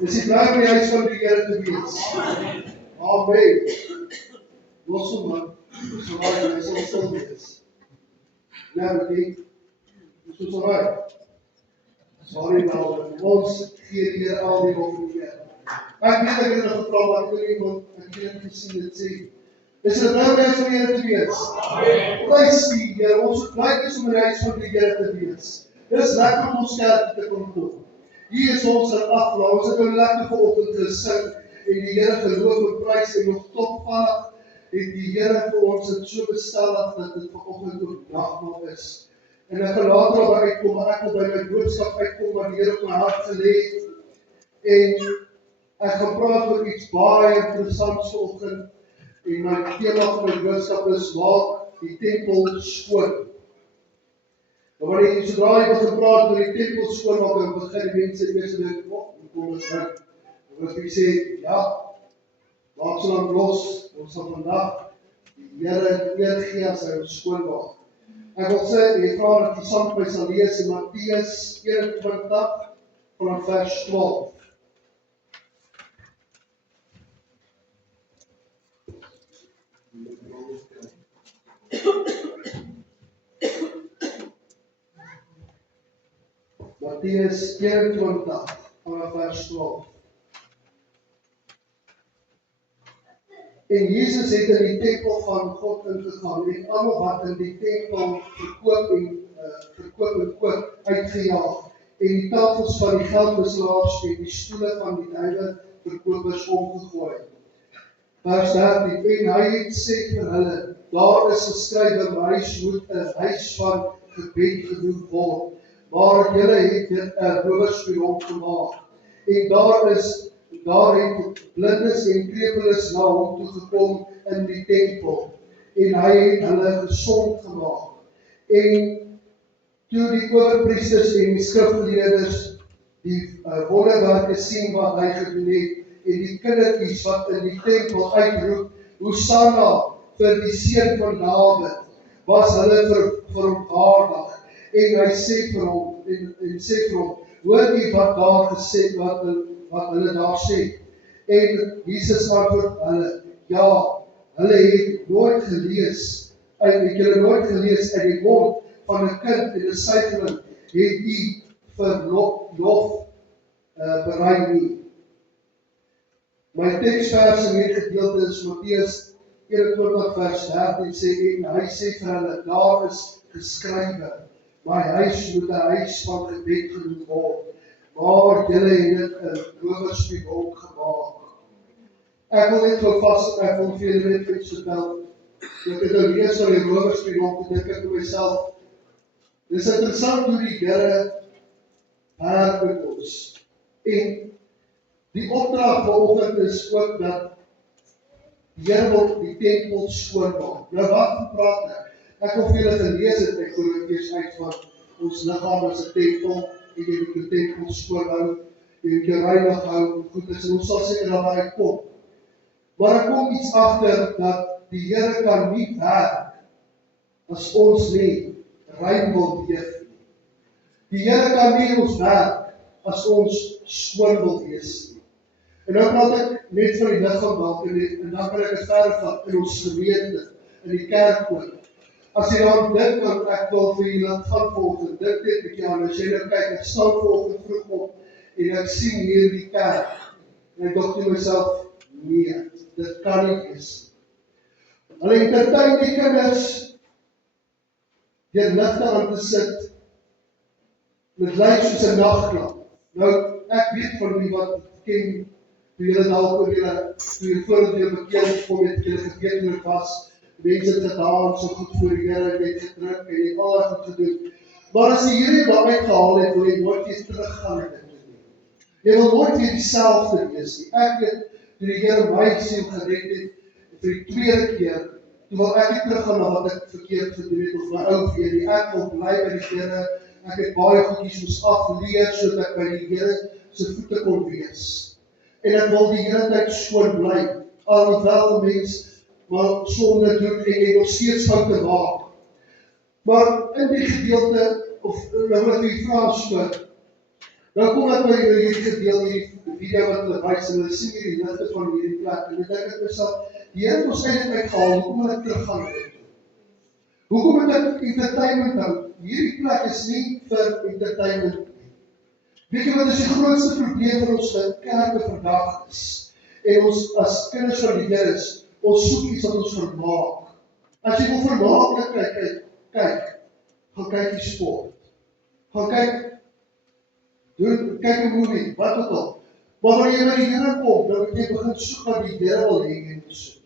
Is jy bly om die huis van die Here te wees? Amen. Los hom man, so waar hy sal stil wees. Nou, dit is so raai. Sorry nou, ons gee die Here al die lof en eer. Ek weet ek het nog gevra, maar ek het nie gesien dit sê. Is dit nou huis van die Here te wees? Prys die Here, ons het bly is om in die huis van die Here te wees. Dis lekker om ons kerk te kom. Hier is ons aflaai, ons het nou lekker vanoggend gesing, en die Here geloof en prys, en nog topvallig, en die Here vir ons het so bestellig, dat dit vanoggend ook nagmaal is. En ek gaan later op uitkom, maar ek wil by my boodskap uitkom, wat die Here op my hart gelê het, en ek gaan praat oor iets baie interessants vanoggend, en my tema van my boodskap is, maak die tempel skoon. Maar wanneer jy sodra jy begin praat oor die tempel skoonmaak, dan begin die mense eers dink, kom ons druk. Dan wil jy sê, ja, maak so lang los, ons sal vandag die Here eer gee as hy ons skoonmaak. Ek wil sê, jy vra dat jy saam met my sal lees in Matteus 21 vanaf vers 12. Matteus 21 vanaf vers 12. En Jesus het in die tempel van God ingegaan en almal wat in die tempel verkoop en koop uitgejaag en die tafels van die geldwisselaars en die stoele van die druiweverkopers omgegooi. Vers 13, en hy het sê vir hulle, daar is geskrywe, my huis moet 'n huis van gebed genoem word, maar julle het dit 'n rowerspieël gemaak. En daar het blindes en krepeles na hom toe gekom in die tempel, en hy het hulle gesond gemaak. En toe die owerpriesters en die skrifgeleerders die wonderwerke sien wat hy gedoen het, en die kindertjies wat in die tempel uitroep, Hosanna vir die seun van Dawid, was hulle verontwaardig. En hy sê vir hom, hoor jy wat daar gesê, wat hulle daar sê? En Jesus antwoord hulle, ja, hulle het nooit gelees, uit die mond van 'n kind en 'n suigeling, het u verlof berei nie. My teksvers in hierdie gedeelte is Matteus 21 vers 13 sê, en hy sê vir hulle, daar is geskrywe, my huis moet 'n huis van gebed genoem word, maar julle het dit 'n rowerspieël gemaak. Ek wil net gou ek wil vir julle net iets vertel. Ek het nou lees oor die rowerspieël, te dink ek vir myself, dis interessant hoe die Here werk met ons. En die opdrag vanoggend is ook dat die Here wil die tempel skoonmaak. Nou wat praat ek? Ek wil vir julle gelees het, ek Korintiërs uit van ons liggaam as 'n tempel, en jy moet die tempel skoonhou, jy moet jou reinig hou, en goed is, en ons sal seker daarby kom. Maar ek kom iets agter, dat die Here kan nie werk, as ons nie rein wil leef. Die Here kan nie ons werk, as ons skoon wil wees. En nou praat ek net van die liggaam dalk, en dan kan ek het verder van, in ons gemeente, in die kerk ook. As jy dan dink, want ek wil vir julle laat gaan volgend, dink dit bietjie aan, as jy nou kyk, ek staan volgend vroeg op, en ek sien hier die kerk, en ek dink vir myself, nee, dit kan nie wees. Hulle entertain die kinders, deur ligte aan te sit, dit lyk soos 'n nagklap. Nou, ek weet van wie wat ken, toe julle dalk oor julle, voordat julle bekend kom het, julle geweet hoe het was, mense het gedaan, so goed voor die Here, en het gedruk, en het al goed gedoen. Maar as die Here jou daar uitgehaal het, wil jy nooit weer teruggaan met dit doen. Jy wil nooit weer dieselfde wees nie. Ek het, toe die Here my siel gered het, vir die tweede keer, toe wil ek nie teruggaan na wat ek verkeerd gedoen het, of my ou weer nie. Ek wil bly by die Here, ek het baie goedjies moes afleer, sodat ek by die Here se voete kon wees. En ek wil die hele tyd skoon bly, alhoewel mens maar sonde doen en jy nog steeds foute maak. Maar in die gedeelte, of nou wat jy vraag so, nou kom ek by hierdie gedeelte, hierdie video wat hulle wys, en hulle sien hierdie ligte van hierdie plek, en ek dink myself, die Here het ons eintlik uitgehaal, hoekom moet ek teruggaan na dit? Hoekom moet ek entertainment hou? Hierdie plek is nie vir entertainment nie. Weet jy wat is die grootste probleem van ons kerke vandag is? En ons as kinders van die Here is, ons soek iets wat ons vermaak. As jy wil vermaak kyk, gaan kyk die sport. Gaan kyk 'n movie, wat ook al. Maar wanneer jy by die Here kom, dan moet jy begin soek wat die Here wil hê jy moet soek.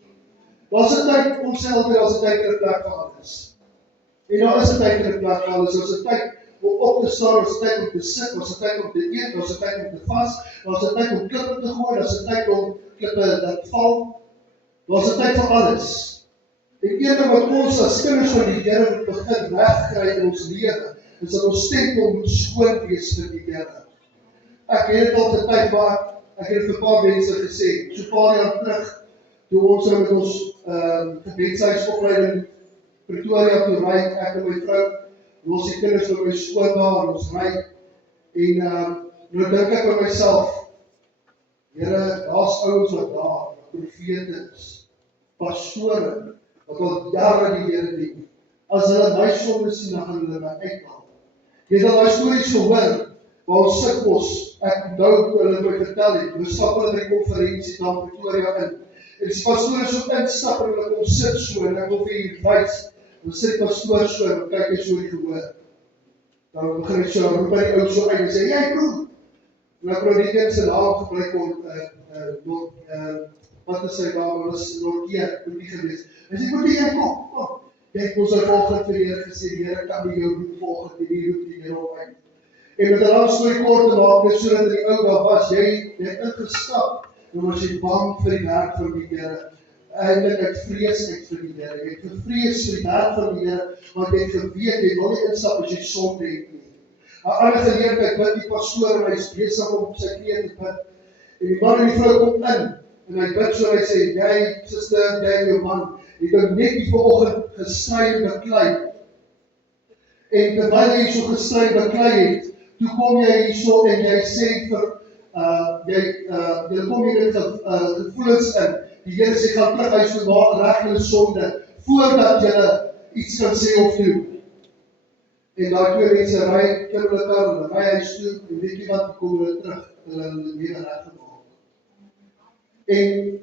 Daar's 'n tyd, ons sê altyd, daar's 'n tyd en 'n plek vir alles. En daar is 'n tyd en 'n plek vir alles. Daar's 'n tyd om op te staan, daar's 'n tyd om te sit, daar's 'n tyd om te eet, daar's 'n tyd om te vas, daar's 'n tyd om klippe te gooi, daar's 'n tyd om klippe dat val. Daar's 'n tyd vir alles. En een ding wat ons as kinders van die Here moet begin wegkry in ons lewe, is dat ons tempel moet skoon wees vir die Here. Ek het dit al getyd, maar ek het vir 'n paar mense gesê, so 'n paar jaar terug, toe ons met ons gebedshuisopleiding Pretoria toe ry, ek en my vrou, en ons die kinders vir my skoonma, en ons ry, en nou dink ek by myself, Here, daar's ouens wat daar, profete is, pastore, wat al jare die Here dien. As hulle my sonde sien, dan gaan hulle my uithaal. Jy het al my stories gehoor, waar ons sukmos, ek onthou toe hulle my vertel het, ons stap hulle by die konferensie daar in Pretoria in, en die pastoor so instap en hulle kom sit so, en ek wil vir hier wys, dan sit die pastoor so, en kyk hy so die gehoor. Dan begin hy so, roep hy die ou so uit, en sê, jy broer, en ek wou die se naam gebruik wat is sy naam, hulle is Norkeer, moet nie gewees. En sê, moet jy kom, jy het ons al volgend vir die Here gesê, die Here kan nie jou roep volgend, die roep die Here op uit. En met 'n lang storie kort te maak, net sodat die ou daar was, jy het ingestap, en was jy bang vir die werk van die Here, eintlik uit vrees uit vir die Here, jy het gevrees vir die werk van die Here, want jy het geweet, jy wil nie instap as jy sonde het nie. 'n ander geleentheid bid die pastoor, en hy is besig om op sy knieë te bid, en die man en die vrou kom in, en hy bid so, en hy sê, jy, suster, jy en jou man, jy het net die vanoggend gestry en beklei, en terwyl jy so gestry en beklei het, toe kom jy hier so, en jy sê vir, jy kom hier met gevoelens in, die Here sê, gaan terug huis toe, maak reg julle sonde, voordat jy iets kan sê of doen. En daar twee mense ry, klim hulle kar, hulle ry huis toe, en weet jy wat, kom hulle terug, hulle lewe reg gemaak. En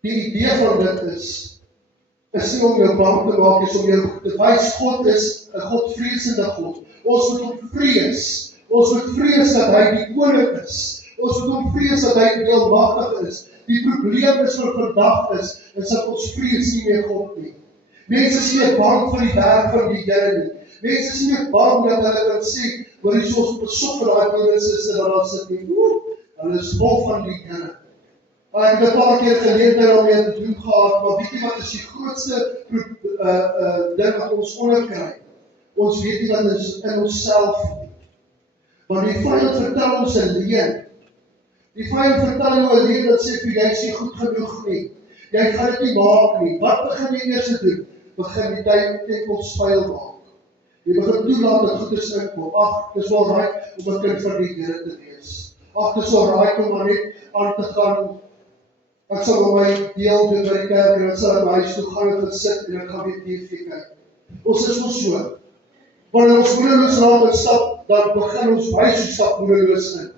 die idee van dit is nie om jou bang te maak, is om jou te wys, God is 'n Godvreesende God. Ons moet hom vrees. Ons moet vrees dat hy die koning is. Ons moet hom vrees dat hy deelmagtig is. Die probleem is vir vandag is dat ons vrees nie meer God nie. Mense is nie bang vir die werk van die Here nie. Mense is nie bang dat hulle kan sê, hoor jy soos besop vir daai mense dat daar sit nie. Hulle is vol van die Here. Ek het 'n paar keer geleentheid om mee te doen gehad, maar weet jy wat is die grootste ding wat ons onderkry? Ons weet nie wat is in onsself nie. Want die vyand vertel ons 'n leuen. Die vyand vertel jou 'n leuen dat sê vir jy is nie goed genoeg nie. Jy gaan dit nie maak nie. Wat begin jy eers te doen? Begin die tempel spyl maak. Jy begin toelaat dat goeders inkom. Ag, dis wel reg om 'n kind van die Here te wees. Ag, dis wel reg om maar net aan te gaan. Ek sal op my deel doen by die kerk, en ek sal in my huis toe gaan en sit, en ek gaan weer TV kyk. Ons is ons so. Wanneer ons moedeloos raak en stap, dan begin ons wys hoe stap moedeloos in.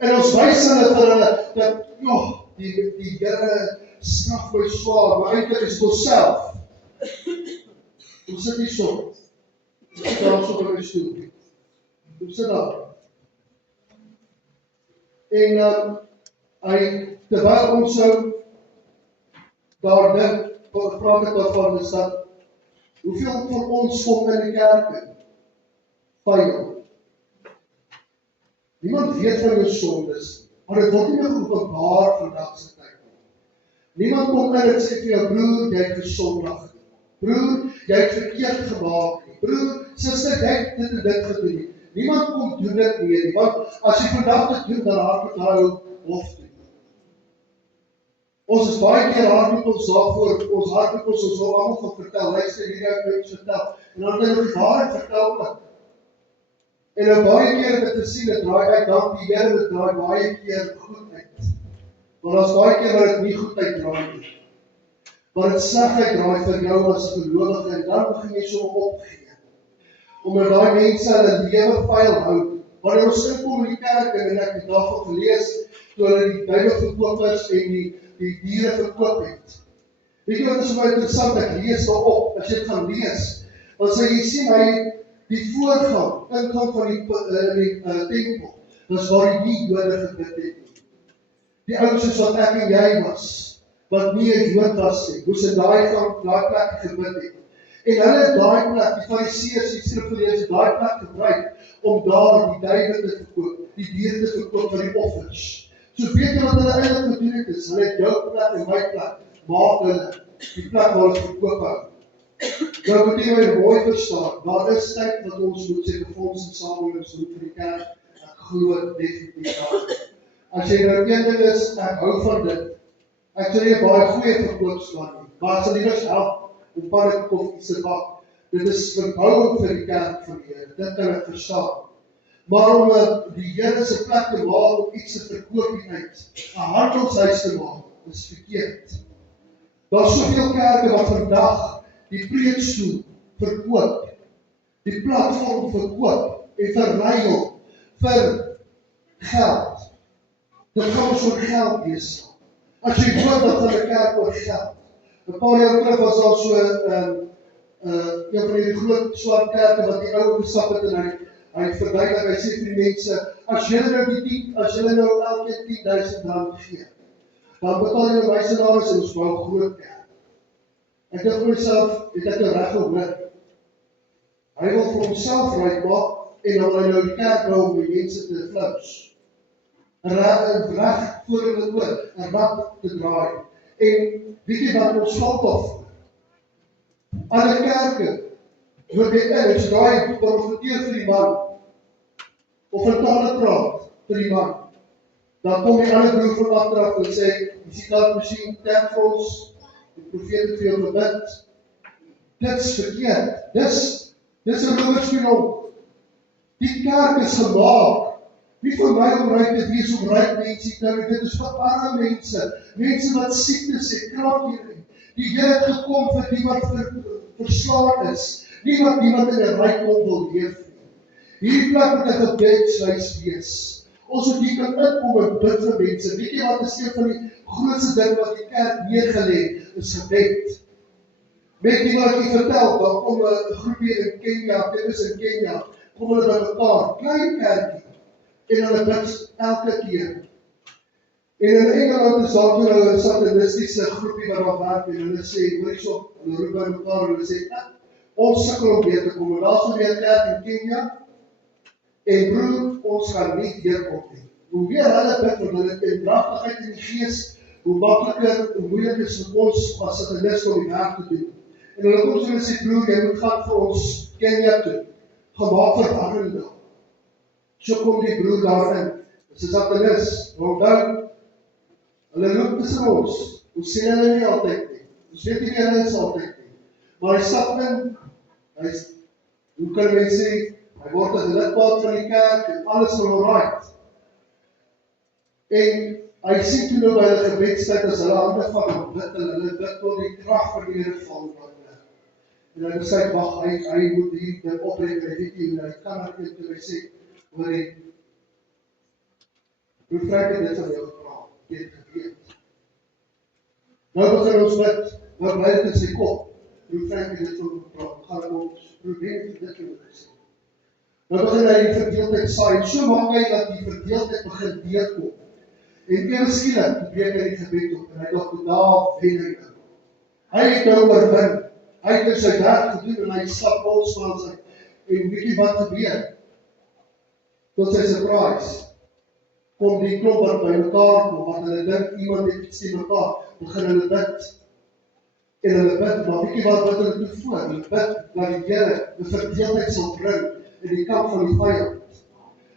En ons wys hulle vir hulle, dat, die Here straf my swaar, maar eintlik is dit onsself. Ons sit nie so. Ons sit daar so by my stoel. Ons sit daar. En, terwyl ons so daar dink, praat ek daarvan, is dat hoeveel van ons kom in die kerk? Vyand. Niemand weet van jou sondes, maar dit word nie meer geopenbaar vandag se tyd. Niemand kom in en sê vir jou broer, jy het gesondig. Broer, jy het verkeerd gemaak. Broer, suster, jy het dit en dit gedoen nie. Niemand kom doen dit meer nie, want as jy vandag dit doen, dan hardloop daar jou hof toe. Ons is baie keer hardloop ons daarvoor, ons hardloop ons wil almal gaan vertel, luister hierdie ou iets vertel, en dan het hy die waarheid vertel ook. En nou baie keer het ek gesien, dit draai uit, dan die Here, dit draai baie keer goed Maar as daai keer wat dit nie goed uitdraai nie, maar dit sleg uitdraai vir jou as gelowige, en dan begin jy so opgee. Omdat daai mense hulle lewe vuil hou. Wanneer ons inkom in die kerk en ek het daarvan gelees, toe hulle die duiwelverkopers en die diere verkoop het. Weet jy wat is so interessant, ek lees daarop, as jy het gaan lees, want sê jy sien hy, die ingang van die tempel, was waar die Jode gebid het nie. Die ouens soos wat ek en jy was, wat nie 'n Jood was nie, moes in daai plek gebid het. En hulle het daai plek, die Fariseërs, die skrifgeleerdes het daai plek gebruik, om daar die duiwe te verkoop, die diere te verkoop vir die offers. So weet jy wat hulle eintlik gedoen het is, hulle het jou plek en my plek, maak hulle, die plek waar ons verkoop hou. Nou moet jy my mooi verstaan, daar is tyd wat ons moet sê, fonds en samelewings doen vir die kerk, ek glo definitief daar. As jy nou een ding is, ek hou van dit, ek sal nie 'n baie goeie verkoopsman nie, maar ek sal liewers help, om padde of iets te bak. Dit is verbouwing vir die kerk van die Here, dit kan ek verstaan. Maar om die Here se plek te maak om iets te verkoop uit, 'n handelshuis te maak, is verkeerd. Daar is soveel kerke wat vandag die preekstoel verkoop, die platform verkoop en verruil vir geld. Dit gaan ons oor geld wees. As jy hoor dat van 'n kerk oor geld. 'n paar jaar terug was daar so een van die groot swart kerke wat die ou gestap het en hy verduidelik, hy sê vir die mense, as julle nou elkeen 10.000 rand gee, dan betaal jy wysenaars en ons bou groot kerk. Ek dink vir myself, het ek nou reg gehoor. Hy wil vir homself ryk maak en dan wil hy nou die kerk bou om die mense te flous. Reg voor hulle oor, 'n rad te draai. En weet jy wat ons valt af? Alle kerke word in, as daai profeteer vir die man, of 'n tale praat vir die man, dan kom die ander broer van agteraf en sê, die sitaatmasjien, tap vir ons, die profeet het vir jou gebid. Dit is verkeerd. Dis 'n roofspieël. Die kerk is gemaak, nie vir my om ryk te wees, om ryk mense te hê, dit is vir arme mense wat siektes het, kraamhede. Die Here het gekom vir die wat verslaan is, nie wat iemand in 'n rykdom wil leef nie. Hierdie plek moet 'n gebedshuis wees. Ons moet hier kan inkom en bid vir mense. Weet jy wat is een van die grootste ding wat die kerk neergelê is gebed. Weet jy wat ek vertel, daar kom 'n groepie in Kenia, dit is in Kenia, kom hulle by mekaar, klein kerkie, en hulle bid elke keer. En in Engeland is daar toe nou 'n satanistiese groepie wat daar werk, en hulle sê, hoor hierso, hulle roep by mekaar, en hulle sê, ons sukkel om weer te kom, en daar is weer 'n kerk in Kenia, en broer, ons gaan nie deurkom nie. Hoe meer hulle bid, want hulle het kragtigheid in die gees, hoe makliker, hoe moeilik is vir ons as sataniste om die werk te doen. En hulle kom so en sê, broer, jy moet gaan vir ons Kenia toe, gemaak verwarring daar. So kom die broer daarin, dis 'n satanist, onthou, hulle loop tussen ons sien hulle nie altyd nie, ons weet nie hulle is altyd nie, maar hy stap in, hoe kan mense sê, hy word as lidmaat van die kerk, en alles is alright. En hy sien toe nou by die gebedstyd, as hulle hande van hom bid, en hulle bid tot die krag van die Here val op hulle. En hy besluit, wag, hy moet hier ding opbreek, en hy weet nie, en hy kan haar nie, toe hy sê, hoor hy, hoe vrek het dit van jou gepraat, jy het geweet. Nou begin ons bid, nou bly dit in sy kop, hoe vrek het dit van jou gepraat, gaan ons probeer dit wat hy sê. Nou begin hy die verdeeldheid saai, so maak hy dat die verdeeldheid begin deurkom. En ewe skielik breek hy die gebed op, en hy dacht, daar wen hy nou. Hy het nou oorwin, hy het sy werk gedoen, en hy stap volsmaals uit, en weet jy wat gebeur? Tot sy surprise, kom die klomp wat by mekaar kom, want hulle dink iemand het iets in mekaar, begin hulle bid, en hulle bid, maar weet jy wat hulle doen voor? Hulle bid, dat die Here die verdeeldheid sal bring, in die kamp van die vyand.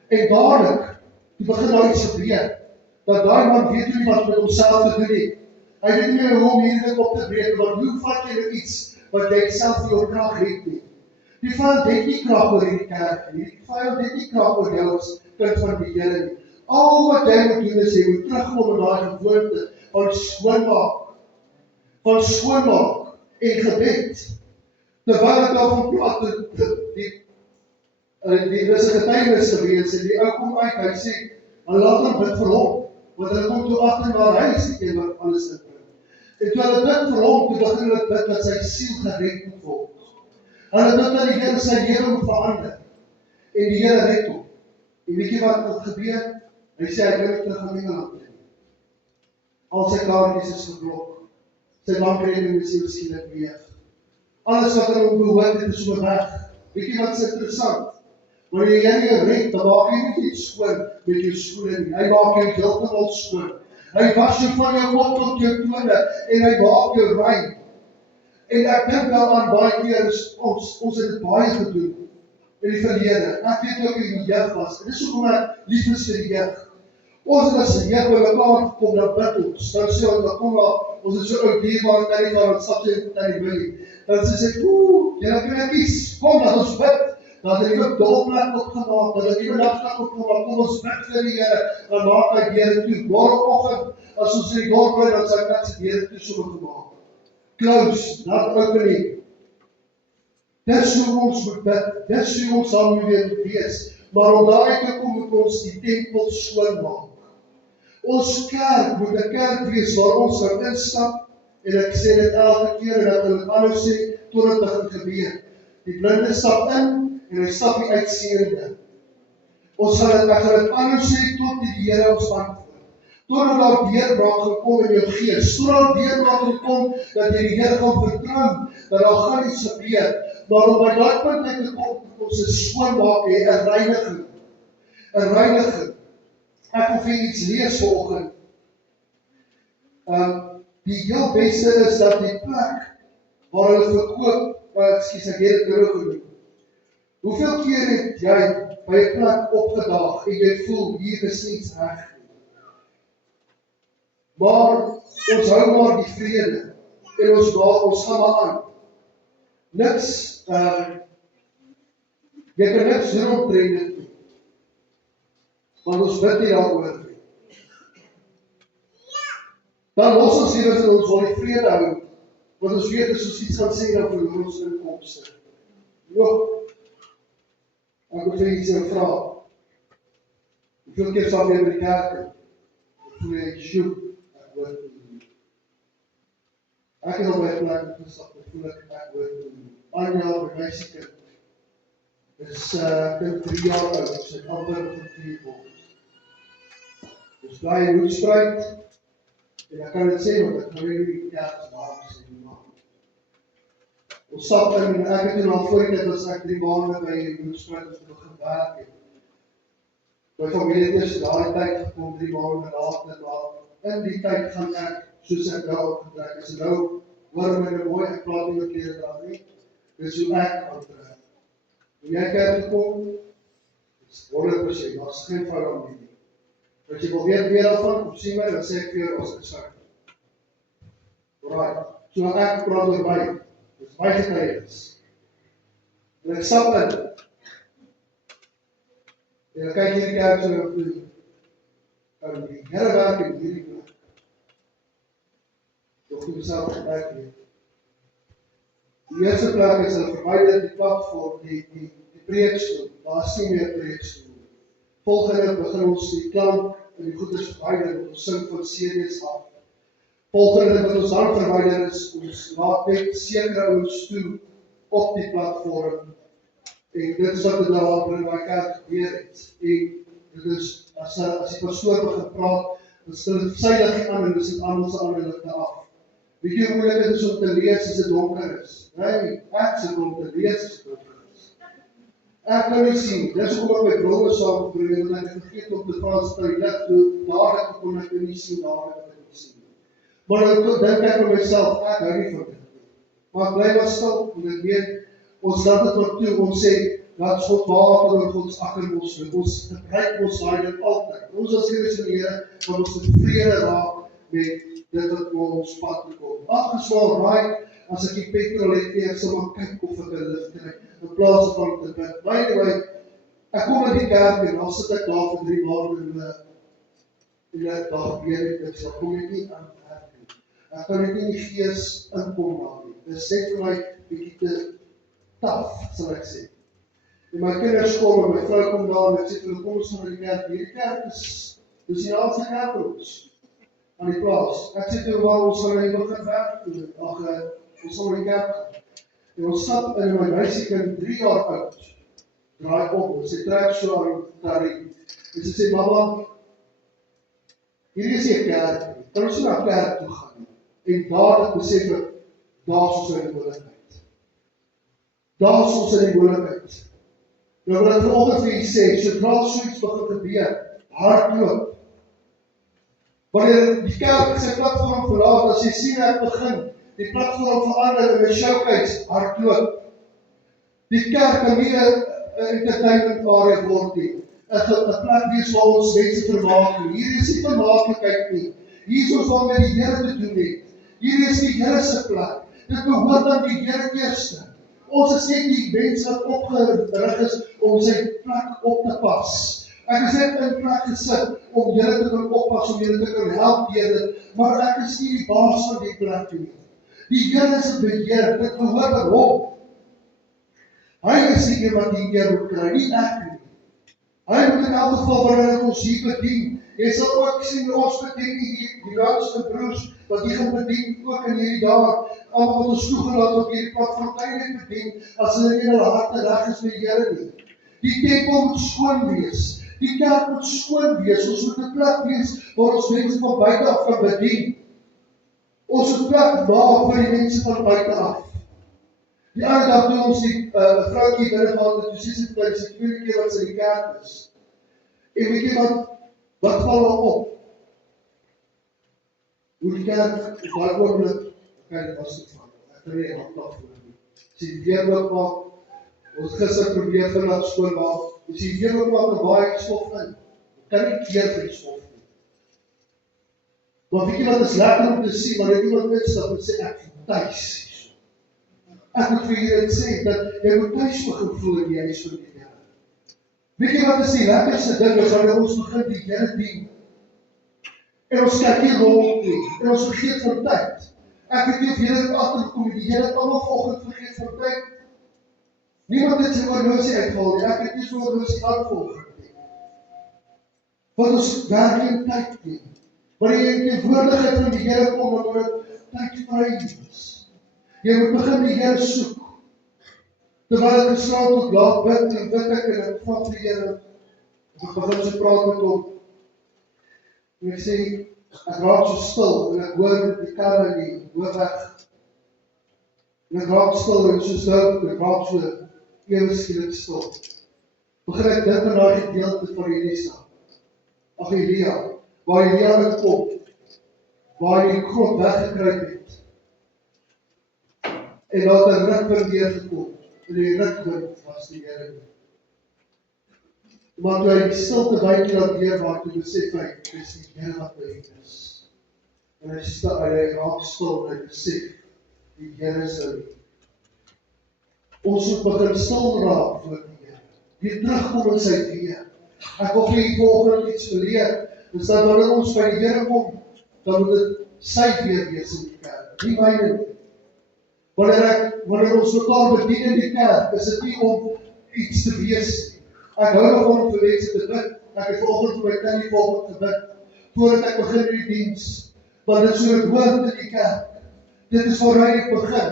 En dadelik, toe begin daar iets gebeur, dat daai man weet nie wat met homself te doen het. Hy weet nie hoe om hierdie op te breek, want hoe vat jy nou iets, wat jy self nie oor krag het nie. Die vyand het nie krag oor hierdie kerk nie, die vyand het nie krag oor jou as kind van die Here nie. Al wat jy moet doen is, jy moet terugkom in daai gewoonte van skoonmaak en gebed. Terwyl ek daarvan praat, die is 'n getuienis gewees, en die ou kom uit, hy sê, hulle laat hom bid vir hom, want hulle kom toe agter waar hy is, die een wat alles inbring. En toe hulle bid vir hom, toe begin hulle bid dat sy siel gered moet word. Hulle bid dat die Here sy lewe moet verander, en die Here red hom. En weet jy wat gebeur? Hy sê, hy wil terug aan Engeland toe. Al sy kaartjies is geblok, sy bankrekening is heel skielik leeg. Alles wat hom behoort het is so weg. Weet jy wat is interessant? Wanneer jy nie red, dan maak jy nie iets skoon met jou skoene nie. Hy maak jou heeltemal skoon. Hy was jou van jou kop tot jou tone, en hy maak jou rein. En ek dink daaraan baie keer is ons het dit baie gedoen in die verlede. Ek weet ook in die jeug was. En dis hoekom ek lief is vir die jeug. Ons het as 'n jeug by mekaar gekom, dan bid ons. Dan sê ons, kom maar, ons is so oud dierbare tannie gaan, ons stap sy tannie Billy. Dan sê, julle kan ek kies, kom, laat ons bid. Dat hy 'n nuwe doelplek opgemaak, dat hy 'n nuwe dagplek opgemaak, kom ons bid vir die Here, dan maak hy deure toe. Môreoggend, as ons in die dorp bly, dan sal ek sy deure toe sommer gemaak. Close, not opening. Dis hoe ons moet bid, dis hoe ons sal moet wees. Maar om daar te kom, moet ons die tempel skoonmaak. Ons kerk moet 'n kerk wees waar ons kan instap, en ek sê dit elke keer, en dat hulle aanhou sê, tot dit begin gebeur. Die blinde stap in, en hy stap nie uitseende. Ek gaan dit aanhou sê, tot die Here ons antwoord. Totdat daar deurbraak gekom in jou gees, totdat deurbraak gekom, dat jy die Here gaan vertrou, dat daar gaan iets gebeur. Maar om by daai punt uit te kom, ons is skoonmaak, 'n reiniging. 'n Reiniging. Ek wil vir iets lees vanoggend. Die heel beste is dat die plek waar hulle verkoop, ek het dit nou genoem. Hoeveel keer het jy by 'n plek opgedaag en jy voel, hier is niets reg nie. Maar ons hou maar die vrede, en ons gaan maar aan. Niks, jy kan niks doen omtrent dit nie, want ons bid nie daaroor nie. Dan los ons hier, ons wil die vrede hou, want ons weet as ons iets gaan sê, dan verloor ons inkomste. Ek moet vir iets vra. Hoeveel keer sal jy by die kerk in? Ek voel ek sjoe, ek hoor te doen. Ek het al by 'n plek gestap, ek voel ek hoor te doen. Anja, by my siekind, is kind 3 jaar oud, sy het amper van 4 word. Dus bly in Hoedspruit, en ek kan dit sê, want ek gaan nie die kerk daar sê nie, maar. Ons stap in, en ek het toen al voor dit, was ek 3 maande by Hoedspruit, om te begin werk het. My familie het eerst daai tyd gekom, 3 maande later, maar in die tyd gaan ek, soos ek nou opgetrek is, en nou, hoor my nou mooi, ek praat nie met klede daar nie, dis hoe ek aantrek. Hoe jy kerk kom, is 100%, daar is geen fout aan nie. As jy wil weet meer daarvan, kom sien my, dan sê ek vir ons gesak. Alright, so ek praat oor my, dis my getuienis. En ek stap in, en ek kyk hierdie kerk so na toe, en die Here werk in hierdie plek. Doch die myself gewerk het. Die eerste plek is hulle verwyder die platform, die preekstoel, daar is nie meer preekstoel. Volgende begin ons die klank en die goeders verwyder, ons sing van CD's af. Volgende wat ons dan verwyder is, ons laat net sekere ouens toe op die platform. En dit is wat het daar in my kerk gebeur het. En dit is, as die pastoor begin praat, dan stel het sy liggie aan en dis het aan ons ander ligte af. Weet jy hoe moeilik het is om te lees as dit donker is? Nee, ek sit om te lees as dit donker is. Ek kan nie sien, dis hoe ek my brolle saamgebring, want ek vergeet om te praat, dat die licht toe, daar kon ek nie sien, daar ek nie sien. Maar nou dink ek vir myself, ek hou nie van dit. Maar ek bly maar stil, en ek weet, ons laat het maar toe, ons sê, dat God water oor Gods akkerbos doen. Ons gebruik ons daai dit altyd. Ons as kinders van die Here, want ons tevrede raak met dit wat ons pad toe kom. Afgeswaal raai, as ek die petrol het, ek sal maar kyk of ek 'n lift kry, in plaas van te bid. By the way, ek kom in die kerk en al sit ek daar vir 3 maande en en daar gebeur dit niks, dan kom ek nie aan werk nie. Ek kan net nie in die gees inkom daar nie. Dit is net vir my bietjie te taf, sal ek sê. En my kinders kom en my vrou kom daar en ek sê vir hulle, kom ons gaan na die kerk. Hierdie kerk is die laaste kerk vir ons aan die plaas. Ek sê toe, waar ons sal nie begin werk doen. Ons sal na die kerk gaan. En ons stap in my meisiekind 3 jaar oud. Draai op en sy trek so aan Karin. En sy sê, mama, hierdie is nie 'n kerk nie. Kan ons nie na kerk toe gaan nie. En dadelik besef ek, daar is ons in die moeilikheid. Daar is ons in die moeilikheid. Nou wil ek vanoggend vir julle sê, sodra so iets begin gebeur, hardloop. Wanneer die kerk sy platform verlaat, as jy sien ek begin, die platform verander in 'n showcase, hardloop. Die kerk kan nie 'n entertainment area word nie. 'n plek wees waar ons mense vermaak nie. Hier is nie vermaaklikheid nie. Hier is ons waar met die Here te doen het. Hier is die Here se plek. Dit behoort aan die Here eerste. Ons is net die mense wat opgerig is om sy plek op te pas. Ek is net in plek gesit om julle te kan oppas, om julle te kan help deur dit, maar ek is nie die baas van die plek nie. Die Here is 'n beheer, dit behoort aan hom. Hy is die een wat die eer moet kry, nie ek nie. Hy moet in elk geval wanneer ons hier bedien. Jy sal ook sien ons bedien die jongste broers wat hier gaan bedien ook in hierdie dae. Almal wat ons toegelaat op hierdie platform kan net bedien as hulle in hulle harte reg is met die Here nie. Die tempel moet skoon wees. Die kerk moet skoon wees. Ons moet 'n plek wees waar ons mense van buite af kan bedien. Ons moet plek maak vir die mense van buite af. Die ander dag toe ons die vroukie binnengehaal het, toe sê sy vir my, dis die tweede keer wat sy in die kerk is. En weet jy wat val daar op? Hoe die kerk, daai oomblik, kan dit was dit van, ek kan nie hand afvoer nie. As die deur oopmaak, ons gister probeer vinnig skoonmaak, as die deur oopmaak, dan waai ek stof in. Ek kan nie keer vir die stof nie. Maar weet jy wat is lekker om te sien, maar net iemand instap en sê, ek voel thuis. Ek moet vir julle sê, dat jy moet thuis begin voel in die huis van die Here. Weet jy wat is die lekkerste ding, is wanneer ons begin die Here dien, en ons kyk nie rond nie, en ons vergeet van tyd. Ek weet nie of julle het agtergekom, die Here het almal vanoggend vergeet van tyd. Niemand het sy horlosie uitgehaal nie, ek het nie so horlosie aangevolg nie. Want ons werk in tyd nie. Wanneer jy in die woordigheid van die Here kom, dan word tyd vry is. Jy moet begin die Here soek. Terwyl ek geslaap tot laat bid en ek vat die Here, ek begin so praat met hom. En ek sê, ek raak so stil en ek hoor die karre in die hoofweg. En ek raak stil en so stil, ek raak so ewe skielik stil. Begin ek dink aan daai gedeelte van Elisa, ag Elia, waar Elia met kom, waar hy die grond weggekruip het. En laat 'n rukwind deurgekom, en die rukwind was die Here nie. Maar toe hy die stilte wykie laat deurwaar, toe besef hy, dis die Here wat by hom is. En hy raak stil en hy besef, die Here is in. Ons moet begin stil raak voor die Here. Weer terugkom in sy weë. Ek wil vir julle vanoggend iets geleer, is dat wanneer ons by die Here kom, dan moet dit sy weer wees in die kerk, nie myne nie. Wanneer ons mekaar bedien in die kerk, is dit nie om iets te wees nie. Ek hou nog om vir mense te bid. Ek het vanoggend vir my tannie vanoggend gebid, voordat ek begin in die diens, want dit is so 'n woord in die kerk. Dit is waaruit ek begin.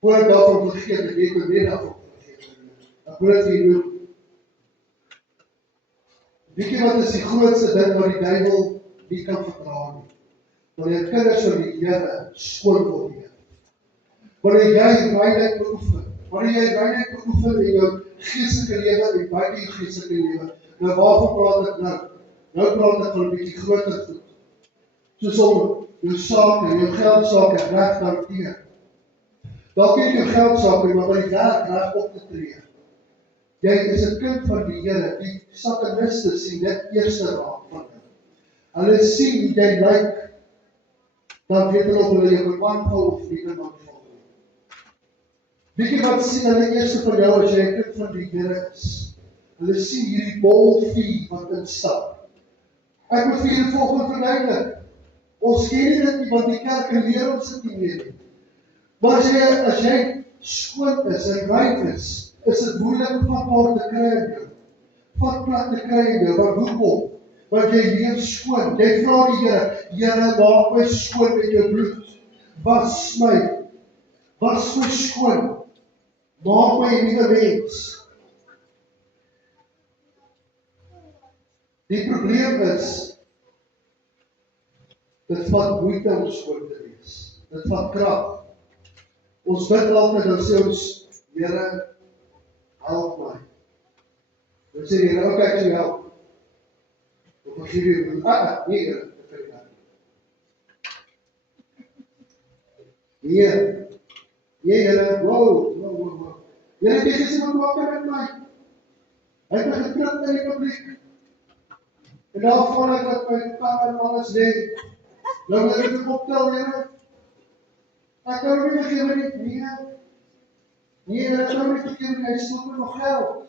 Voordat ek daarvan vergeet, ek weet ek weer daarvan vergeet. Ek wil dit vir julle doen. Weet jy wat is die grootste ding wat die duiwel nie kan verdra nie? Wanneer kinders van die Here skoon word leer. Wanneer jy reinheid beoefen, in jou geestelike lewe en buite jou geestelike lewe. Nou waarvan praat ek nou? Nou praat ek van 'n bietjie groter goed. Soos om jou sake, jou geldsake reg te hanteer. Dalk het jou geldsake, maar by die werk reg op te tree. Jy is 'n kind van die Here. Die sataniste sien dit eerste raak van hom. Hulle sien hoe jy lyk, dan weet hulle of hulle jou kan aanval of nie kan aanval. Weet jy wat sien hulle eerste van jou as jy 'n kind van die Here is? Hulle sien hierdie bol vuur wat instap. Ek moet vir julle volgende verduidelik. Ons ken dit nie, want die kerk leer ons dit nie meer nie. Maar as jy skoon is en rein is dit moeilik vatbaar te kry in jou. Vatplat te kry in jou, want hoekom? Want jy leef skoon. Jy vra die Here, maak my skoon met jou bloed. Was my skoon. Maak my 'n nuwe mens. Die probleem is, dit vat moeite om skoon te wees. Dit vat krag. Ons bid altyd, dan sê ons, Here, help my. Dan sê die Here, ek sal help. Dan vergeef jy, nee Here, ek kan nie. Nee Here, wow. Here, jy gesê, wat maak jy met my? Hy het my getrip in die publiek. En daarvan ek dat my kamer alles lê. Nou moet ek dit optel, Here. Ek kan nie vergewe nie. Nee, ek kan nie vergewe nie. Hy skuld my nog geld.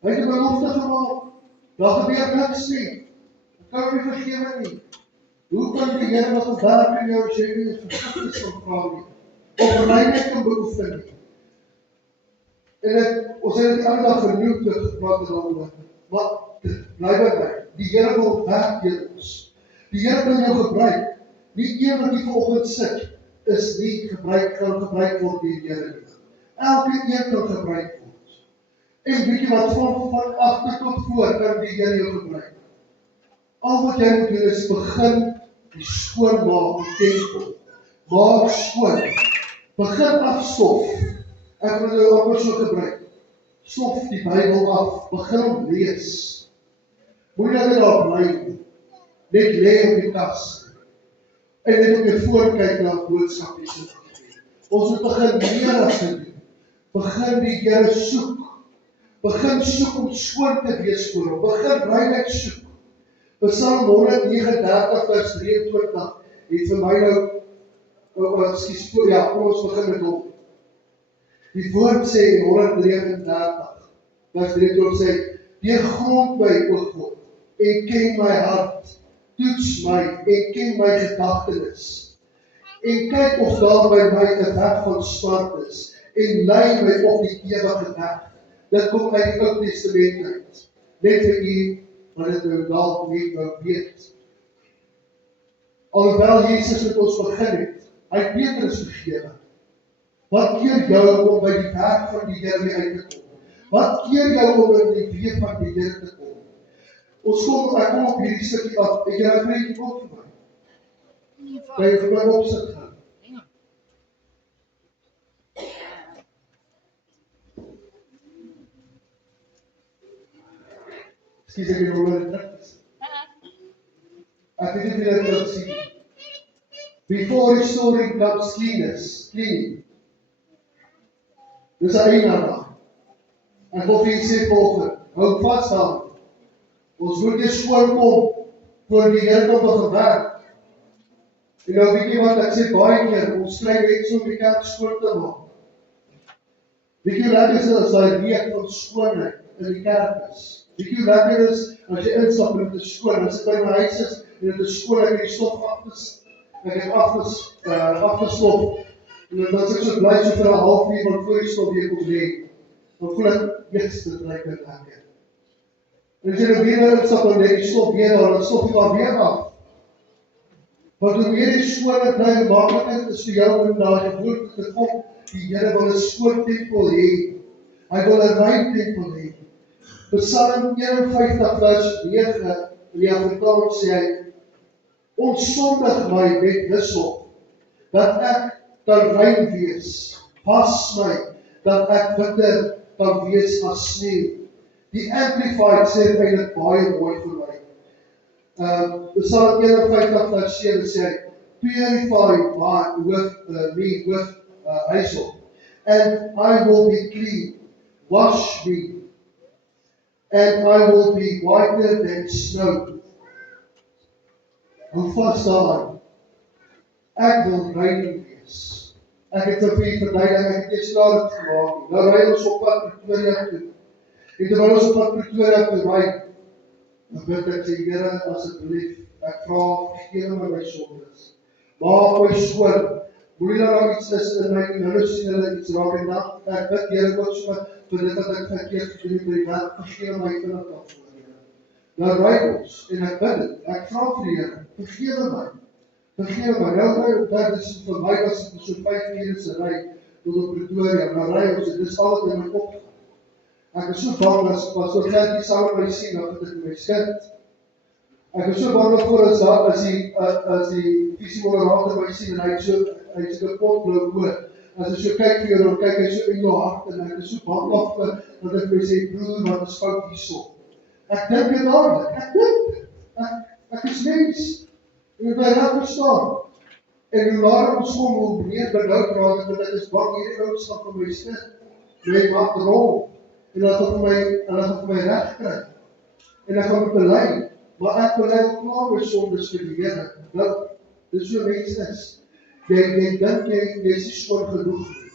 Hy het 'n belofte gemaak. Daar gebeur niks nie. Ek kan nie vergewe nie. Hoe kan die Here nog werk in jou as jy nie vergifnis kan vra nie? Of reinheid kan beoefen nie? En ons het die ander dag genoeg gepraat daaroor. Maar bly by my. Die Here wil werk deur ons. Die Here wil jou gebruik. Nie een wat hier vanoggend sit, is nie kan gebruik word deur die Here nie. Elke een kan gebruik word. En weet jy wat, van agter tot voor kan die Here jou gebruik. Al wat jy moet doen is begin die skoonmaak die tempel. Maak skoon. Begin afstof. Ek wil jou amper so gebruik. Stof die Bybel af. Begin om lees. Moenie dat jy daar bly nie. Net lê op die kas. En net op jou voorkyk na boodskapies. Ons moet begin meer as te doen. Begin die Here soek. Begin soek om skoon te wees voor hom. Begin reinheid soek. Psalm 139 vers 23 het vir my kom ons begin met hom. Die woord sê in 139 vers 23 sê, deurgrond my, o God, en ken my hart, toets my en ken my gedagtenis, en kyk of daar by my 'n weg van smart is, en lei my op die ewige weg. Dit kom uit die Ou Testament uit. Net vir u wat dit nou dalk nie weet. Alhoewel Jesus met ons begin het, hy het Petrus vergewe. Wat keer jou om by die werk van die Here uit te kom? Wat keer jou om in die weë van die Here te kom? Ek kom op hierdie stukkie af. Ek het 'n prentjie op vir my. Kan jy vir my opsit gaan? Excuse ek het oor dit. Ek weet nie of jy dit sien. Before restoring comes cleaning. Dis 'n eienaar. En of jy sê volgende, hou vas aan. Ons moet hier skoon kom voor die Here kom te werk. En nou weet jy wat ek sê baie keer, ons kry net so 'n die kerk skoon te maak. Weet jy hoe lekker is as daai reuk van skoonheid in die kerk is? Weet jy hoe lekker is as jy instap en dit is skoon, as ek by my huis is en dit is skoon, ek het die stof afgestof, en dan is ek so bly so vir 'n halfuur, want voor die stof weer kom lê, dan voel ek, yes, dit lyk net lekker. En as jy nou weer instap en lê die stof weer daar, dan stof jy daar weer af. Want hoe meer die skoonheid bly, makliker is vir jou om daai gewoonte te kom, die Here wil 'n skoon tempel hê, hy wil 'n rein tempel hê. Psalm 51 vers 9 in die Afrikaans sê hy, ontsondig my met hyssop, dat ek kan rein wees, was my, dat ek witter kan wees as sneeu. Die Amplified sê eintlik baie mooi vir my. Psalm 51 vers 7 sê hy, purify me with hyssop, and I will be clean, wash me, and I will be whiter than snow. Hoe vas daar? Ek wil rein wees. Ek het vir u verduidelik, ek het eers klaar gemaak. Nou ry ons op pad Pretoria toe. En terwyl ons op pad Pretoria toe ry, Dan bid ek sê, Here, asseblief, ek vra, vergewe my sondes. Maak my skoon. Moenie dat daar iets is in my, hulle sien hulle iets raak en dan, ek bid, Here, ook so vir dit wat ek verkeerd gedoen het by die werk, vergewe my vinnig daarvoor, Here. Nou ry ons, en ek bid dit, ek vra vir die Here, vergewe my. Vergewe my, nou ry op dat is vir my was het so 5 ure se ry tot op Pretoria, nou ry ons, dit is al wat in my kop gaan. Ek is so bang as Pastor Gertie saam met my sien, dat het my skind. Ek is so bang daarvoor as die visiemoderator my sien, en hy het so 'n potblou oor. As hy so kyk vir jou, dan kyk hy so in jou hart, en ek is so bang daarvoor, dat ek my sê, broer, wat is fout hierso? Ek dink dit dadelik, ek is mens, en ek wil reg verstaan. En hoe later ons kom, hoe meer benoud raak ek, want ek is bang hierdie ouens gaan vir my sê, jy maak rol, en dat gaan vir my reg kry, en ek gaan bely, maar ek bely ook klaar my sondes vir die Here. Nou, dis so mens is. Jy dink jy is nie skoon genoeg nie.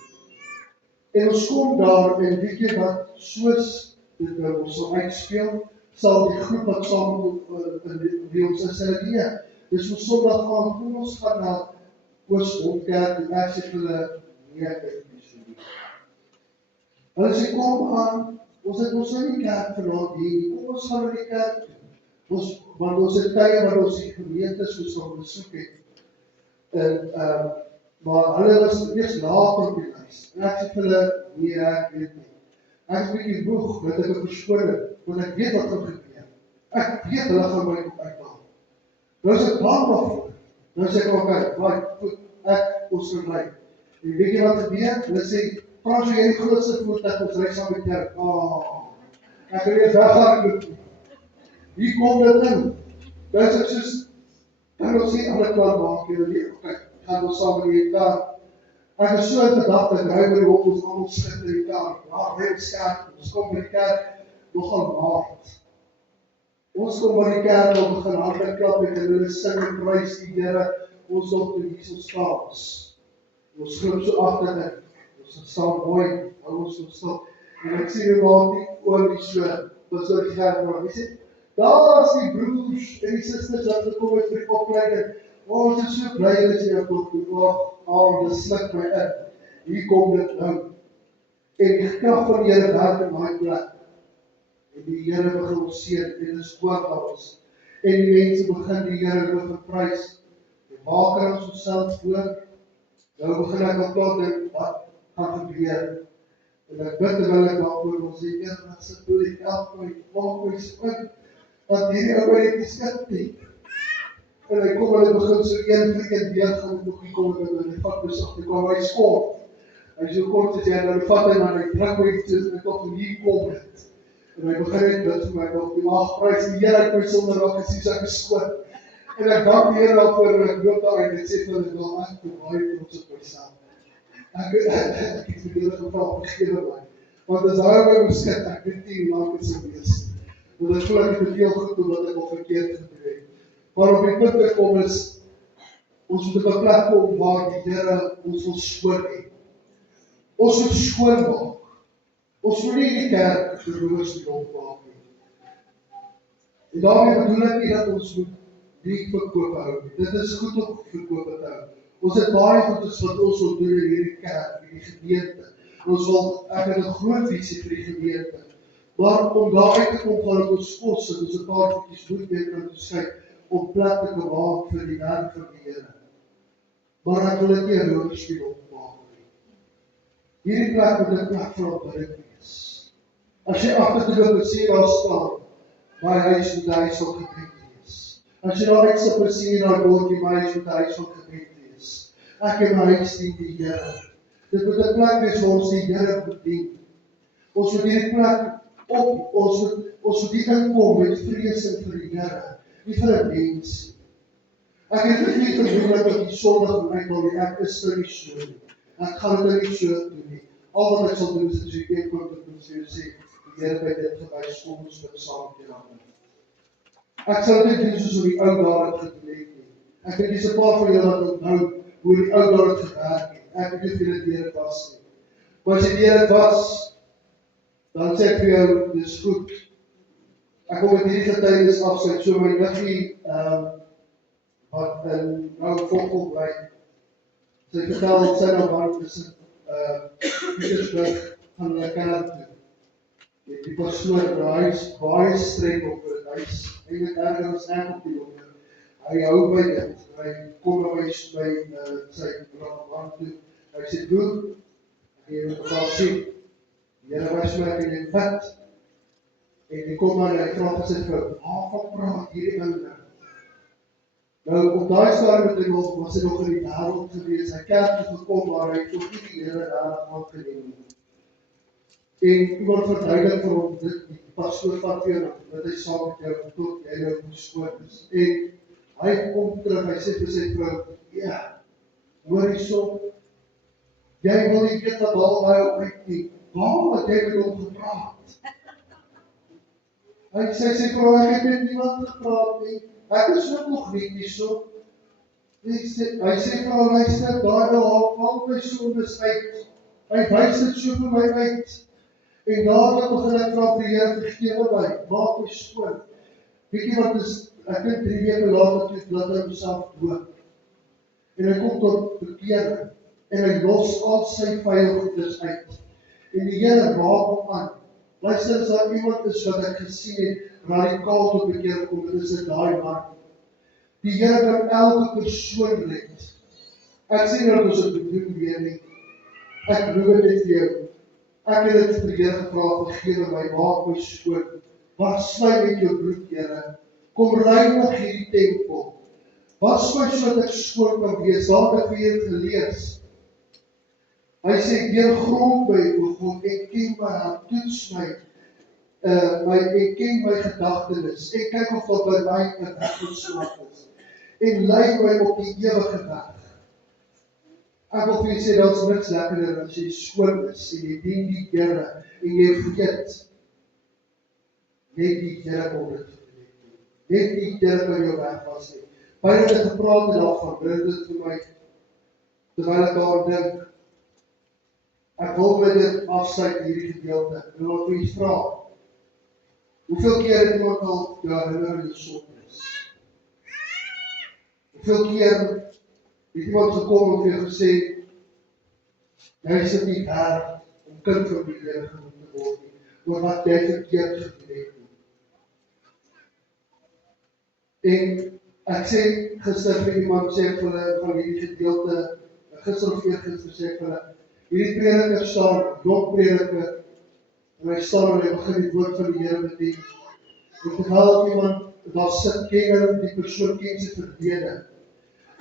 En ons kom daar, en weet jy wat, soos dit nou ons sal uitspeel, sal die groep wat saam in wie ons is, hulle nee. Dus ons Sondag kom ons gaan na Oosthoofkerk, en ek sê vir hulle, nee, ek is nie so nie. Hulle sê, kom aan, ons het ons in die kerk vanaand hier, kom ons gaan in die kerk toe. Want ons het tye wat ons die gemeentes ons gaan besoek het. Maar hulle was eers later op die lys. En ek sê vir hulle, nee, ek weet nie. Ek is 'n bietjie moeg, dat ek 'n verskoning, want ek weet wat gaan gebeur. Ek weet hulle gaan my uithaal. Nou is ek bang daarvoor. Nou sê ek, okay, goed, ons verbly. En weet jy wat gebeur? Hulle sê, Frans, jy die grootste voertuig, ons ry saam met kerk. Ek wil eers weggaan. Hier kom dit in. Dus ek soos, kan ons nie alle klaar maak, okay, gaan ons saam in die kar. Ek is so in gedagte, ek ry by die hoek, ons allemaal skit in die kar. Red skerp, ons kom by die kerk, nogal maand. Ons kom by die kerk, ons begin harte klap, en hulle sing en prys die Here, ons op die Jesus staans. Ons skryf so achter, ons staan mooi, hou ons so stil. En ek sê die maak die oor die so, wat so die kerk maak. Hy sê, daar is die broers en die sisters wat gekom het vir die opleiding. Ons is so bly dat jy ook dit sluk my in. Hier kom dit nou. En die krag van die Here werk in my plek. En die Here begin ons seën, en dit is kwaad aan ons. En die mense begin die Here loof en prys. En maak ons onsself voor. Nou begin ek op plot en wat gaan gebeur. En ek bid terwyl ek daarvoor ons sê, Here, wat sit toe die help my, maak my skoon, want hierdie ou het die skip nie. En hy kom en hy begin so een weer gaan en nog nie kom en hy vat besig, hy kwam hy skort. Hy so kort as jy, en hy vat en hy druk my iets en hy tot hier kom het. En hy begin het bid vir my, nog die maag prys, die Here het my sonder raak gesien, so ek is skoon. En ek dank die Here daarvoor, en ek loop daar en ek sê vir hulle, wel ek toe baie trots op myself. Ek het die Here gevra, vergewe my. Want as hy my beskik, ek weet nie hoe lang het sal wees. Want ek voel ek het te veel goed doen wat ek al verkeerd gedoen het. Maar op die punt te kom is, ons moet op 'n plek kom waar die Here ons wil skoon hê. Ons moet skoon maak. Ons moet nie die kerk verloors die rond maak nie. En daarmee bedoel ek nie dat ons moet die verkoop hou nie. Dit is goed om verkoop te hou. Ons het baie goed wat ons wil doen in hierdie kerk, in die gemeente. Ek het 'n groot visie vir die gemeente. Maar om daar uit te kom gaan het ons kos, en ons 'n paar goedjies moet weet en onderskei, om plek te maak vir die werk van die Here. Maar ek wil dit nie 'n rolspel opmaak nie. Hierdie plek moet 'n plek vir aanbidding wees. As jy agter die loop sien daar staan, my huis moet 'n huis van gebed wees. As jy daar uitstap en sien daar bordjie, my huis moet 'n huis van gebed wees. Ek en my huis dien die Here. Dit moet 'n plek wees waar ons die Here moet dien. Ons moet hierdie plek op, ons moet hier inkom met vrees vir die Here, nie vir 'n mens. Ek het nie gedoen dat ek die Sondag uithaal nie, ek is nie so nie. Ek gaan dit nie so doen nie. Al wat ek sal doen is as ek een kom tot ons sê, die Here by dit gewys, kom ons met saam met die ander. Ek sal dit doen soos die ou daar het gedoen het nie. Ek het dis 'n paar van julle wat onthou hoe die ou daar het gewerk het. Ek het nie vir dit Here was nie. Maar as die Here was, dan sê ek vir jou, dis goed. Ek kom met hierdie getuienis afsluit, so my niggie, wat in nou Vogel bly, sy vertel, sy nou man is Pietersburg van hulle kerk toe. Die persoon, hy is baie streng op dit, hy is eintlik erger as ek op die jongen. Hy hou by dit, hy kom by sy man toe, hy sê, broer, ek het jou geval sien, die Here wys my ek in die put, en die kom maar, hy vraag sy vrou, waarvan praat hierdie ouder? Nou, op daai stadium was hy nog in die wêreld gewees, hy kerk toe gekom, maar hy het nog nie die Here daar aangeneem nie. En iemand verduidelik vir hom, die pastoor vat weer, dat hy saam met jou, tot jy nou geskoon is. En hy kom terug, hy sê vir sy vrou, ja, hoor hierso, jy wil nie weet wat al uit nie, waarom het jy met hom gepraat? Hy sê sy vrou, ek het met niemand gepraat nie, ek is ook nog nie hierso. Hy sê vir haar, luister, daar al my sondes uit, hy wys dit so vir my uit, en dadelik begin ek vra vir die Here, vergewe my, maak my skoon. Weet jy wat is, ek dink 3 weke later toe, laat hy homself dood. En hy kom tot bekering, en hy los al sy vyandgoedes uit. En die Here raak hom aan. Luister, as daar iemand is wat ek gesien het, radikaal tot bekering kom, dit is daai man. Die Here kan elke persoon red. Ek sê dat ons het bedoel weer nie. Ek roep dit vir jou. Ek het dit vir die Here gevra, vergewe my, maak my skoon. Was my met jou bloed, Here. Kom reinig hierdie tempel. Was my sodat ek skoon kan wees. Daar het ek weer gelees. Hy sê, deurgrond my, o God, en ken my hart, toets my, en ken my gedagtenis, en kyk of daar by my 'n weg ontsnap is, en lei my op die ewige weg. Ek wil vir jy sê, dat is niks lekkerder as jy skoon is, en jy dien die Here, en jy vergeet, net die Here kom dit vir jy. Net die Here kan jou weg was nie. Baie het gepraat en daarvan, bring dit vir my, terwyl ek daar dink, ek wil my dit afsluit hierdie gedeelte, en wil vir jy vra, hoeveel keer het iemand al herinner die sondes? Hoeveel keer het iemand gekom en vir jou gesê, jy is dit nie werd om kind van die Here genoem te word nie, oor wat jy verkeerd gedoen het nie. En ek sê gister vir iemand, sê vir hulle van hierdie gedeelte, gister of eergister sê vir hulle, hierdie prediker staan, jong prediker, en hy staan en hy begin die woord van die Here bedien. En terwyl iemand daar sit, ken die persoon ken sy verlede.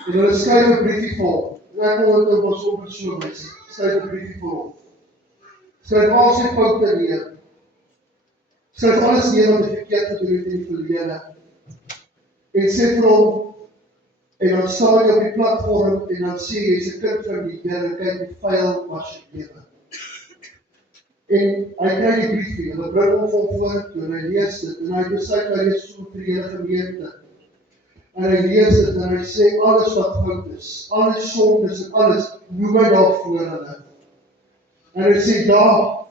En hulle skryf 'n briefie vir hom. En ek wil dit op so 'n persoon wees. Skryf 'n briefie vir hom. Skryf al sy foute neer. Skryf alles neer wat hy verkeerd gedoen het in die verlede. En sê vir hom, en dan staan jy op die platform en dan sê jy, jy's 'n kind van die Here, kyk hoe vuil was jy lewe. En hy kry die briefie, en hy bring hom voor, en hy lees dit, en hy besluit, hy lees so vir die hele gemeente. En hy lees dit, en hy sê, alles wat fout is, alles sondes en alles, noem my daar voor hulle. En hy sê, ja,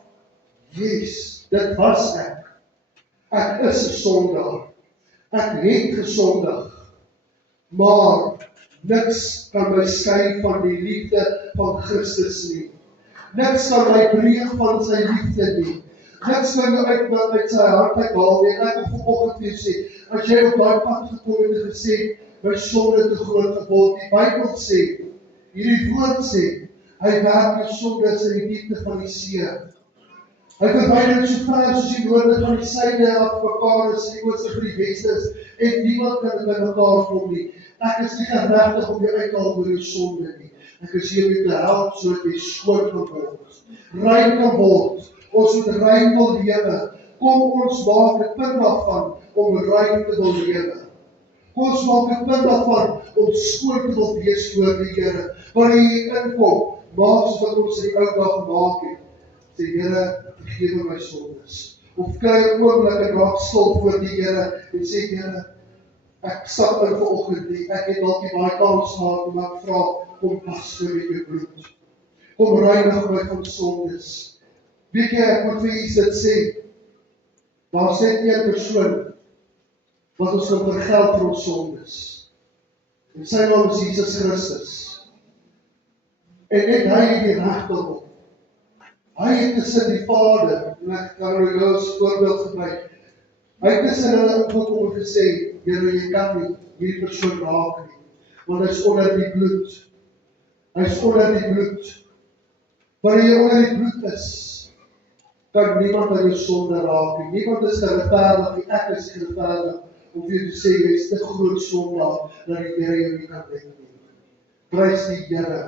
yes, dit was ek. Ek is 'n sondaar. Ek het gesondig. Maar niks kan my skei van die liefde van Christus nie. Niks kan my breek van sy liefde nie. Niks kan jou uit sy hart uithaal nie. En ek wil vanoggend vir jou sê, as jy op daai pad gekom het en gesê, my sonde te groot geword, die Bybel sê, hierdie woord sê, hy werk jou sondes in die diepte van die see. Hy verwyder dit so ver soos die noorde van die suide af mekaar is, die oudste vir die weste is, en niemand kan dit by mekaar kom nie. Ek is nie geregtig om jou uit te haal oor jou sonde nie. Ek is hier om jou te help, sodat jy skoon kan word, rein kan word, ons moet rein wil lewe. Kom ons maak 'n punt daarvan, om rein te wil lewe. Kom ons maak 'n punt daarvan, om skoon te wil wees voor die Here. Wanneer jy inkom, maak soos wat ons in die ou dag gemaak het. Sê, Here, vergewe my sondes. Of kry 'n oomblik en raak stil voor die Here en sê, Here, ek stap in vanoggend nie, ek het dalk nie baie kans gehad, maar ek vra, kom was my met jou bloed. Kom reinig my van sondes. Weet jy, ek moet vir iets dit sê, daar sê een persoon, wat ons kan vergeld vir ons sondes. En sy naam is Jesus Christus. En net hy het die reg daarop. Hy het tussen die Vader, en ek kan nou as voorbeeld gebruik, hy het tussen hulle opgekom en gesê, Here, jy kan nie hierdie persoon raak nie, want hy is onder die bloed. Hy is onder die bloed. Wanneer jy onder die bloed is, kan niemand aan jou sonde raak nie. Niemand is geregverdig nie, ek is geregverdig om vir jou te sê, jy is te groot sondaar, dat die Here jou nie kan red nie. Prys die Here.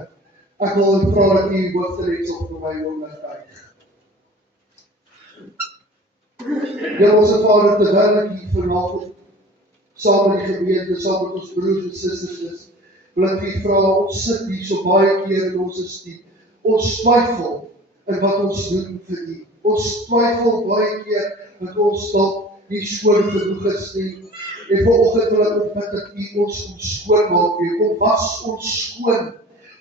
Ek wil vra dat u hoofdeletsel vir my ondertuig. Here ons Vader, terwyl ek hier vanavond saam met die gemeente, saam met ons broers en susters is, wil ek vir u vra, ons sit hier so baie keer in ons is ons twyfel in wat ons doen vir u. Ons twyfel baie keer dat ons dalk nie skoon genoeg is nie. En vanoggend wil ek opbid dat u ons kom skoon maak, kom was ons skoon.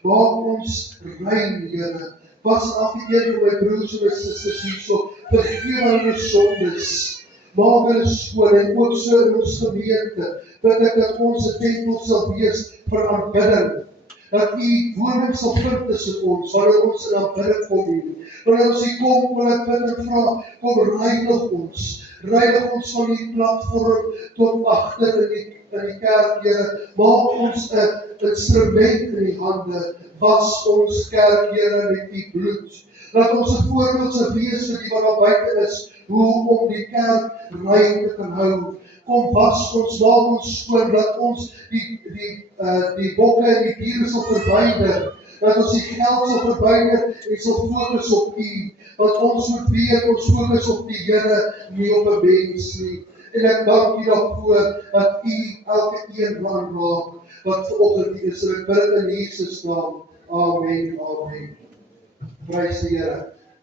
Maak ons rein, Here. Was elke een van my broers en my susters hierso, vergeef hulle sondes. Maak hulle skoon en ook so in ons gemeente, dat ons 'n tempel sal wees vir aanbidding. Dat u woning sal vind tussen ons, wanneer ons in aanbidding kom hier. Wanneer ons hier kom, wil ek bid en vra, kom reinig ons. Reinig ons van die platform tot agter in die kerk, Here. Maak ons 'n instrument in die hande. Was ons kerk, Here, met die bloed. Laat ons 'n voorbeeld sal wees vir die wat daar buite is, hoe om die kerk rein te kan hou. Kom was ons, maak ons skoon, dat ons die bokke en die diere sal verwyder. Dat ons die geld sal verwyder en sal fokus op u. Dat ons moet weet, ons fokus op die Here, nie op 'n mens nie. En ek dank u daarvoor, dat u elke een aanraak, wat vanoggend hier is. En ek bid in Jesus naam. Amen, amen. Prys die Here.